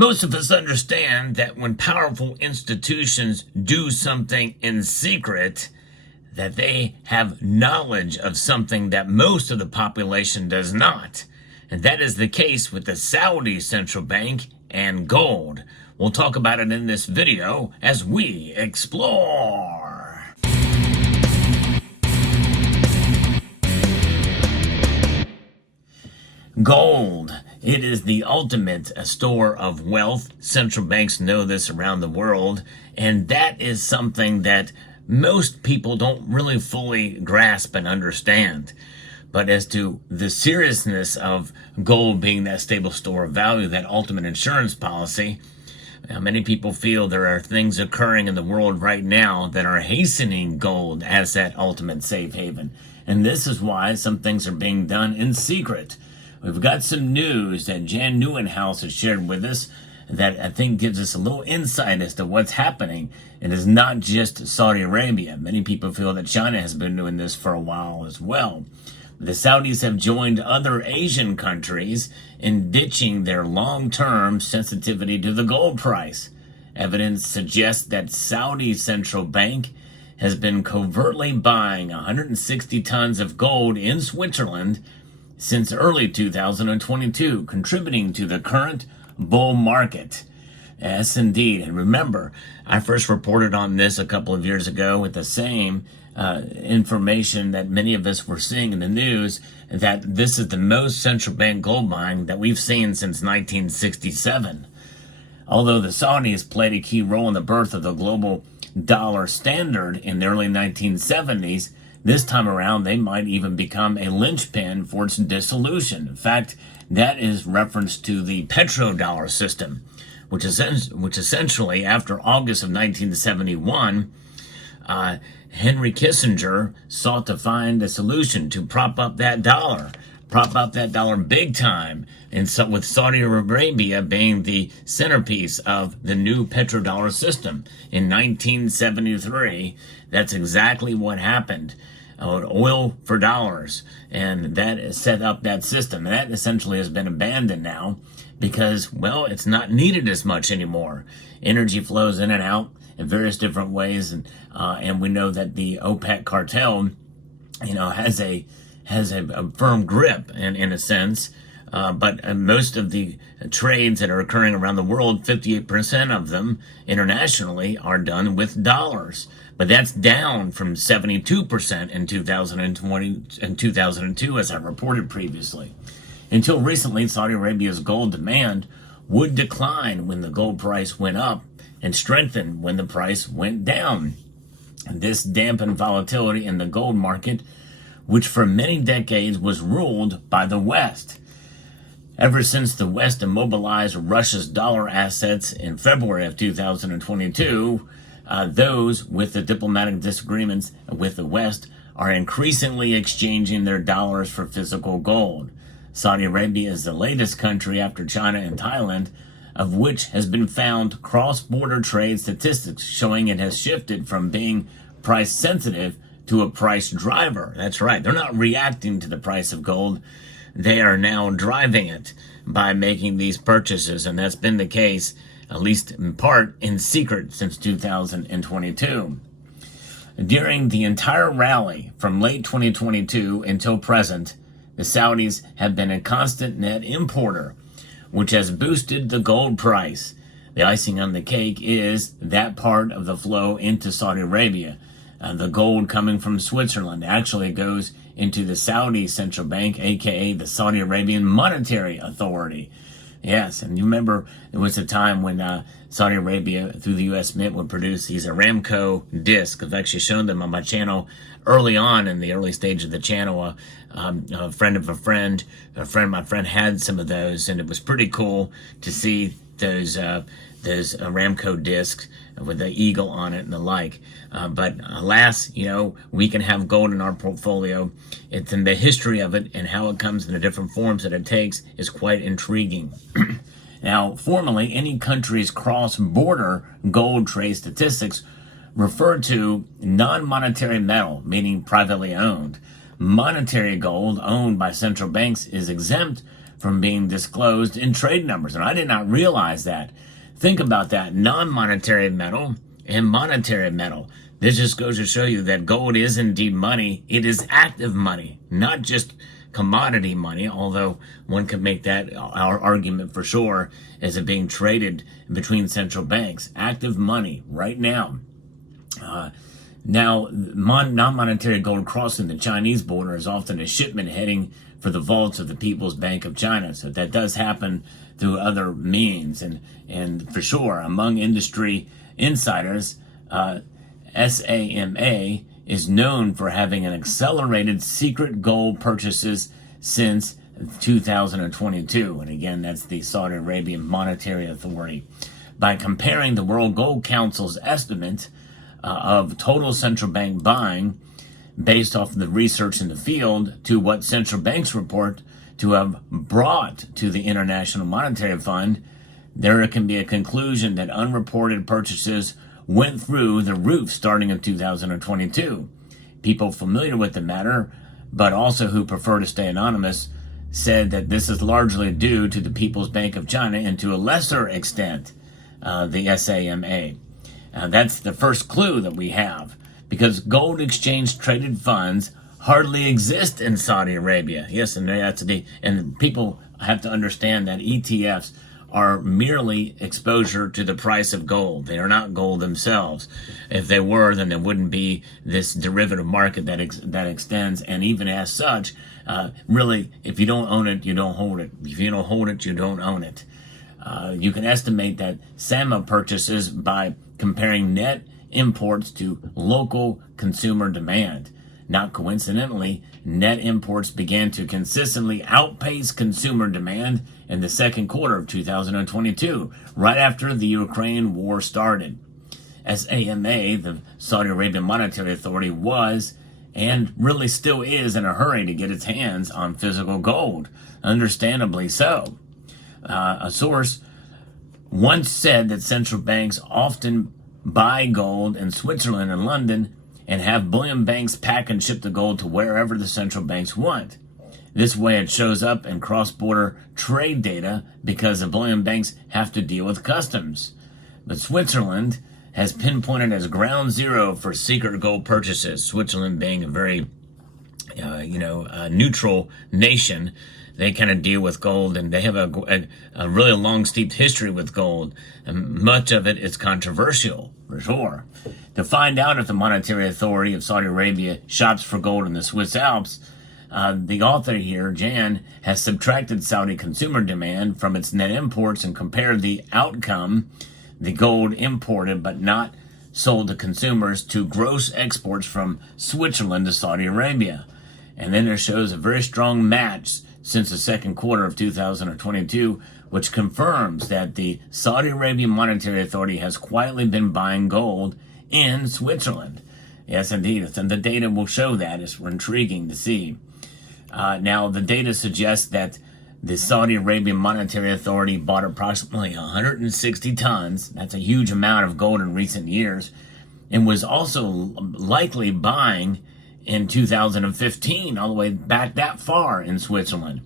Most of us understand that when powerful institutions do something in secret, that they have knowledge of something that most of the population does not. And that is the case with the Saudi central bank and gold. We'll talk about it in this video as we explore. Gold. It is the ultimate store of wealth. Central banks know this around the world, and that is something that most people don't really fully grasp and understand. But as to the seriousness of gold being that stable store of value, that ultimate insurance policy, many people feel there are things occurring in the world right now that are hastening gold as that ultimate safe haven. And this is why some things are being done in secret. We've got some news that Jan Nieuwenhuis has shared with us that I think gives us a little insight as to what's happening. It is not just Saudi Arabia. Many people feel that China has been doing this for a while as well. The Saudis have joined other Asian countries in ditching their long-term sensitivity to the gold price. Evidence suggests that Saudi central bank has been covertly buying 160 tons of gold in Switzerland since early 2022, contributing to the current bull market. Yes, indeed. And remember, I first reported on this a couple of years ago with the same information that many of us were seeing in the news, that this is the most central bank gold buying that we've seen since 1967. Although the Saudis played a key role in the birth of the global dollar standard in the early 1970s, this time around, they might even become a linchpin for its dissolution. In fact, that is reference to the petrodollar system, which essentially, after August of 1971, Henry Kissinger sought to find a solution to prop up that dollar big time, and so with Saudi Arabia being the centerpiece of the new petrodollar system in 1973. That's exactly what happened. Oil for dollars, and that set up that system. And that essentially has been abandoned now because, well, it's not needed as much anymore. Energy flows in and out in various different ways, and we know that the OPEC cartel, has a firm grip in a sense. But most of the trades that are occurring around the world, 58% of them internationally are done with dollars. But that's down from 72% in 2020 and 2002, as I reported previously. Until recently, Saudi Arabia's gold demand would decline when the gold price went up and strengthen when the price went down. And this dampened volatility in the gold market, which for many decades was ruled by the West. Ever since the West immobilized Russia's dollar assets in February of 2022, those with the diplomatic disagreements with the West are increasingly exchanging their dollars for physical gold. Saudi Arabia is the latest country after China and Thailand, of which has been found cross-border trade statistics showing it has shifted from being price sensitive to a price driver. That's right. They're not reacting to the price of gold. They are now driving it by making these purchases, and that's been the case, at least in part, in secret since 2022. During the entire rally from late 2022 until present, the Saudis have been a constant net importer, which has boosted the gold price. The icing on the cake is that part of the flow into Saudi Arabia. The gold coming from Switzerland actually goes into the Saudi central bank, aka the Saudi Arabian Monetary Authority. Yes, and you remember there was a time when Saudi Arabia, through the U.S. Mint, would produce these Aramco discs. I've actually shown them on my channel early on in the early stage of the channel. A friend of my friend had some of those, and it was pretty cool to see those Aramco discs with the eagle on it and the like. But alas, we can have gold in our portfolio. It's in the history of it and how it comes in the different forms that it takes is quite intriguing. Now, formally, any country's cross-border gold trade statistics refer to non-monetary metal, meaning privately owned. Monetary gold owned by central banks is exempt from being disclosed in trade numbers. And I did not realize that. Think about that. Non-monetary metal and monetary metal. This just goes to show you that gold is indeed money. It is active money, not just commodity money, although one could make that our argument for sure as it being traded between central banks. Active money right now. Now, non-monetary gold crossing the Chinese border is often a shipment heading for the vaults of the People's Bank of China. So that does happen through other means. And for sure, among industry insiders, SAMA is known for having an accelerated secret gold purchases since 2022. And again, that's the Saudi Arabian Monetary Authority. By comparing the World Gold Council's estimate of total central bank buying based off of the research in the field to what central banks report to have brought to the International Monetary Fund, there can be a conclusion that unreported purchases went through the roof starting in 2022. People familiar with the matter, but also who prefer to stay anonymous, said that this is largely due to the People's Bank of China and to a lesser extent, the SAMA. That's the first clue that we have, because gold exchange traded funds hardly exist in Saudi Arabia. Yes, and people have to understand that ETFs are merely exposure to the price of gold. They are not gold themselves. If they were, then there wouldn't be this derivative market that extends. And even as such, really, if you don't own it, you don't hold it. If you don't hold it, you don't own it. You can estimate that SAMA purchases by comparing net imports to local consumer demand. Not coincidentally, net imports began to consistently outpace consumer demand in the second quarter of 2022, right after the Ukraine war started. SAMA, the Saudi Arabian Monetary Authority, was and really still is in a hurry to get its hands on physical gold, understandably so. A source once said that central banks often buy gold in Switzerland and London and have bullion banks pack and ship the gold to wherever the central banks want. This way it shows up in cross-border trade data because the bullion banks have to deal with customs. But Switzerland has pinpointed as ground zero for secret gold purchases. Switzerland being a very, neutral nation. They kind of deal with gold, and they have a really long, steep history with gold. And much of it is controversial, for sure. To find out if the Monetary Authority of Saudi Arabia shops for gold in the Swiss Alps, the author here, Jan, has subtracted Saudi consumer demand from its net imports and compared the outcome, the gold imported but not sold to consumers, to gross exports from Switzerland to Saudi Arabia. And then there shows a very strong match since the second quarter of 2022, which confirms that the Saudi Arabian Monetary Authority has quietly been buying gold in Switzerland. Yes, indeed. And the data will show that. It's intriguing to see. Now, the data suggests that the Saudi Arabian Monetary Authority bought approximately 160 tons. That's a huge amount of gold in recent years, and was also likely buying in 2015, all the way back that far in Switzerland.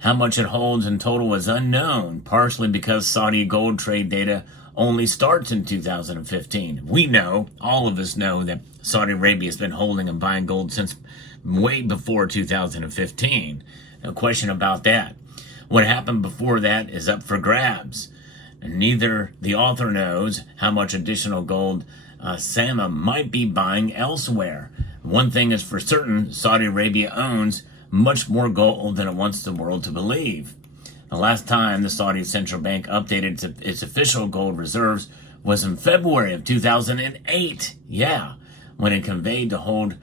How much it holds in total is unknown, partially because Saudi gold trade data only starts in 2015. We know, all of us know, that Saudi Arabia has been holding and buying gold since way before 2015. No question about that. What happened before that is up for grabs. And neither the author knows how much additional gold SAMA might be buying elsewhere. One thing is for certain, Saudi Arabia owns much more gold than it wants the world to believe. The last time the Saudi Central Bank updated its official gold reserves was in February of 2008. Yeah, when it conveyed to hold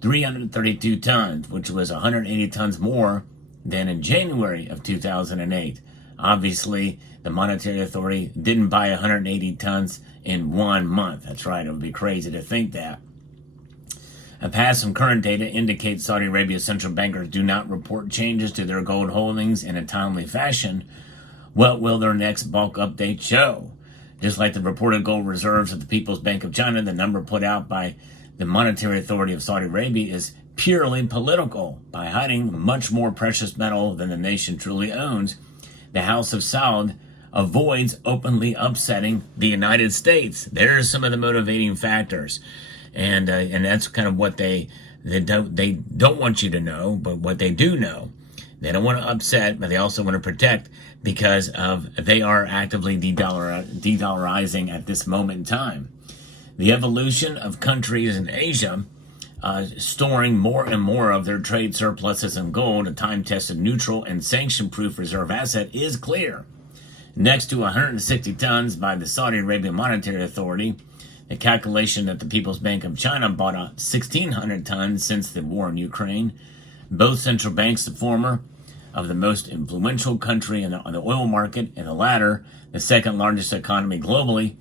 332 tons, which was 180 tons more than in January of 2008. Obviously, the Monetary Authority didn't buy 180 tons in 1 month. That's right, it would be crazy to think that. Past and current data indicate Saudi Arabia's central bankers do not report changes to their gold holdings in a timely fashion. What will their next bulk update show? Just like the reported gold reserves of the People's Bank of China, the number put out by the Monetary Authority of Saudi Arabia is purely political. By hiding much more precious metal than the nation truly owns, the House of Saud avoids openly upsetting the United States. There's some of the motivating factors, and that's kind of what they don't want you to know, but what they do know. They don't want to upset, but they also want to protect, because they are actively de-dollarizing at this moment in time. The evolution of countries in Asia storing more and more of their trade surpluses in gold, a time-tested, neutral, and sanction-proof reserve asset, is clear. Next to 160 tons by the Saudi Arabian Monetary Authority, the calculation that the People's Bank of China bought 1,600 tons since the war in Ukraine. Both central banks, the former of the most influential country on the oil market, and the latter, the second largest economy globally,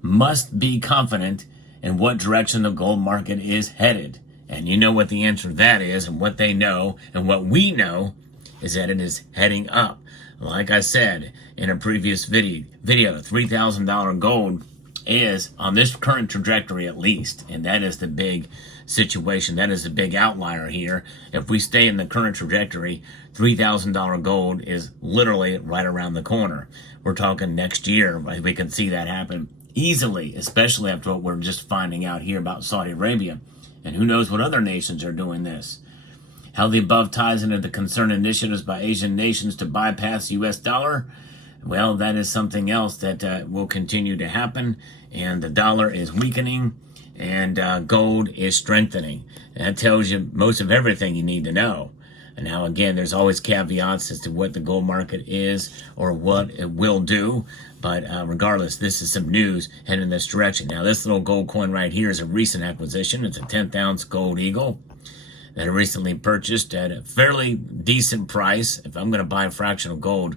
must be confident in what direction the gold market is headed. And you know what the answer to that is, and what they know, and what we know, is that it is heading up. Like I said in a previous video, $3,000 gold is on this current trajectory at least, and that is the big situation. That is the big outlier here. If we stay in the current trajectory, $3,000 gold is literally right around the corner. We're talking next year. We can see that happen easily, especially after what we're just finding out here about Saudi Arabia. And who knows what other nations are doing this. How the above ties into the concerned initiatives by Asian nations to bypass the U.S. dollar, well, that is something else that will continue to happen. And the dollar is weakening, and gold is strengthening. And that tells you most of everything you need to know. And now, again, there's always caveats as to what the gold market is or what it will do. But regardless, this is some news heading in this direction. Now, this little gold coin right here is a recent acquisition. It's a 10th ounce gold eagle that I recently purchased at a fairly decent price. If I'm going to buy a fractional gold,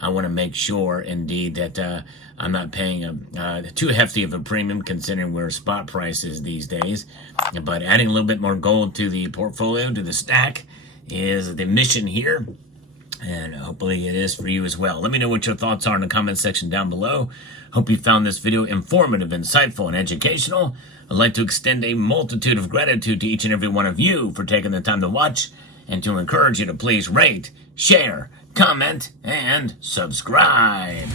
I want to make sure, indeed, that I'm not paying too hefty of a premium, considering where spot price is these days. But adding a little bit more gold to the portfolio, to the stack, is the mission here. And hopefully it is for you as well. Let me know what your thoughts are in the comment section down below. Hope you found this video informative, insightful, and educational. I'd like to extend a multitude of gratitude to each and every one of you for taking the time to watch, and to encourage you to please rate, share, comment, and subscribe.